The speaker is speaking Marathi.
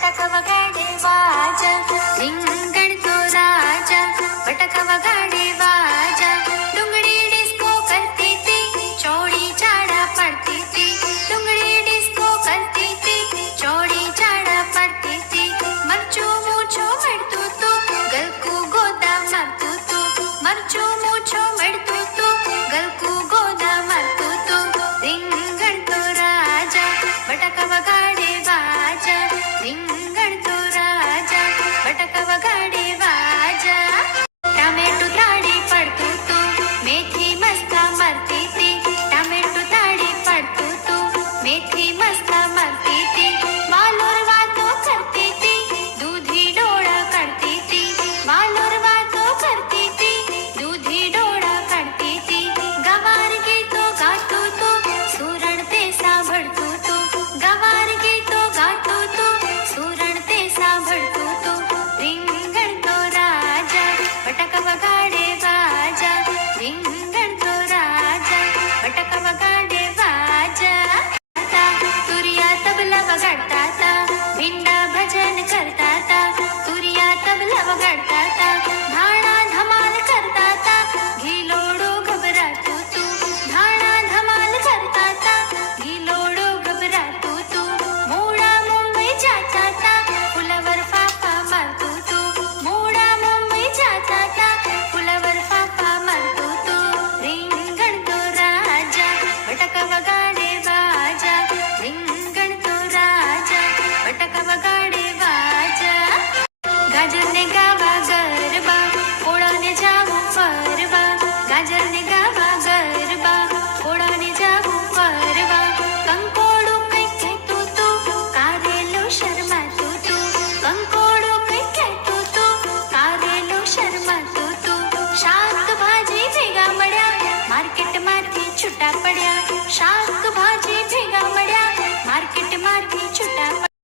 बटाका वगाडे वाजा, रिंगण तो राजा, बटाका वगाडे वाजा, डुंगड़ी डिस्को करती थी, चौड़ी चाड़ा पड़ती थी, डुंगड़ी डिस्को करती थी, चौड़ी चाड़ा पड़ती थी, मरचू मूछो मड़तू तू, गलकू गोदा मरतू तू, मरचू मूछो मड़तू तू, गलकू गोदा मरतू तू, रिंगण तो राजा, बटाका वगाडे वाजा, रिंगण तो राजा, बटाका वगाडे वाजा, टामेटू ताड़ी पड़तू तू, मेथी मस्ता मरती थी, टामेटू ताड़ी पड़तू तू, मेथी मस्ता मरती थी, वालोर वातो करती थी, दूधी डोळा करती थी, वालोर वातो करती थी, दूधी डोळा करती थी, गवार गीतो गातो तू, सुरण ते सांभळतो तू, गवार गीतो गातो तू, सुरण ते सांभळतो तू, रिंगण तो राजा, बटाका वगाडे वाजा, रिंगण तो राजा, बटाका वगाडे वाजा, तुरिया तबला वगाडता, भिंडा भजन करता, तुरिया तबला वगाडता, धाणा धमाल करता, घिलोडो घबरातो तू, धाणा धमाल करता, घिलोडो घबरातो तू, मोडा मुंबई जाता, फुलावर फाफा मारतो तू, मोडा मुंबई जाता, फुलावर फाफा मारतो तू, रिंगण तो राजा, बटाका वगाडे वाजा, रिंगण तो राजा, बटाका वगाडे वाजा, गाजरने गावा गरबा, ओळाने जाऊ परवा, गाजरने गावा गरबा, ओळाने जाऊ परवा, कंकोडू कै तू कारेलो शर्मा तू, कंकोडू कै तू कारेलो शर्मा तू, शाकभाजी भेगा मड्या, मार्केट माथी छुटा पड्या, शाकभाजी भेगा मड्या, मार्केट माथी छुटा